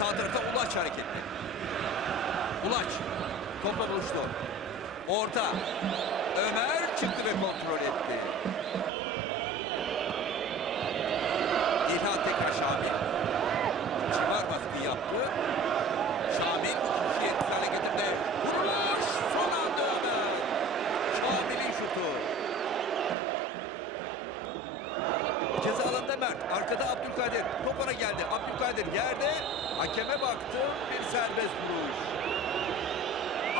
sağ tarafta Ulaç hareketli. Ulaç topla buluştu. Orta. Ömer çıktı ve kontrol etti. Arkada Abdülkadir. Top ona geldi. Abdülkadir yerde. Hakeme baktı. Bir serbest vuruş.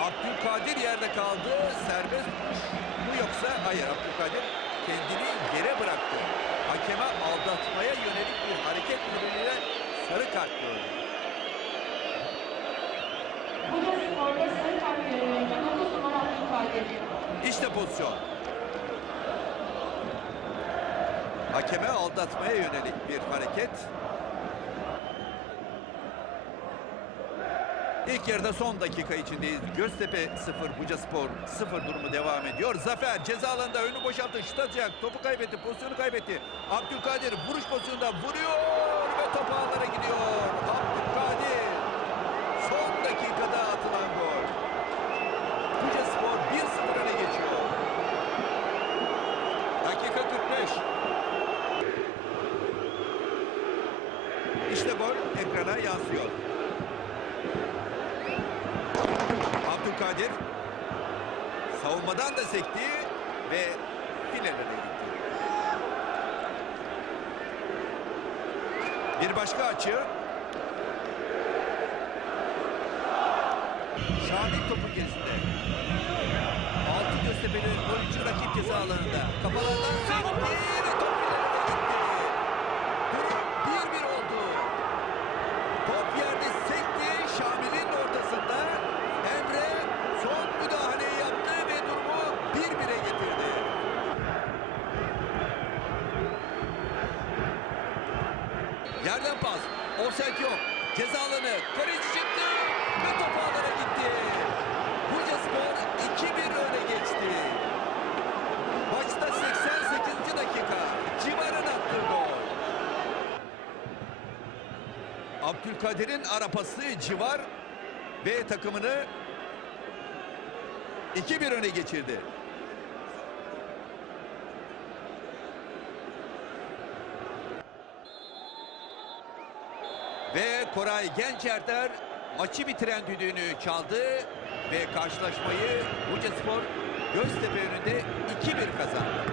Abdülkadir yerde kaldı. Serbest vuruş mu yoksa? Hayır Abdülkadir kendini yere bıraktı. Hakeme aldatmaya yönelik bir hareket nedeniyle sarı kart gördü. Buca Spor'da sarı kart görevinde 9 numara Abdülkadir. İşte pozisyon. Hakeme aldatmaya yönelik bir hareket. İlk yarıda son dakika içindeyiz. Göztepe 0, Buca Spor 0 durumu devam ediyor. Zafer ceza alanında önü boşalttı. Şut atacak. Topu kaybetti. Pozisyonu kaybetti. Abdülkadir vuruş pozisyonunda vuruyor ve top ağlara gidiyor. Abdülkadir son dakikada atılan gol. Buca Spor 1-0 öne geçiyor. Dakika 45. İşte gol ekrana yansıyor. Abdülkadir savunmadan da sekti ve filelere gitti. Bir başka açı. Şamil topun gerisinde. Altı Göztepe'nin oyuncu rakip ceza alanında. Kafalardan sekti ve top filelere gitti. Durum 1-1 oldu. Top yerde sekti. Şamil'in ortasında Emre son müdahaleyi yaptı ve durumu 1-1'e getirdi. Yerden pas. Offside yok. Ceza alanı. Kaleci çıktı ve top ağlara gitti. Burca Spor 2-1 öne geçti. Maçta 88. dakika. Civar'ın attığı gol. Abdülkadir'in arapası Civar ve takımını 2-1 öne geçirdi. Ve Koray Gençerter maçı bitiren düdüğünü çaldı ve karşılaşmayı Bucaspor Göztepe önünde 2-1 kazandı.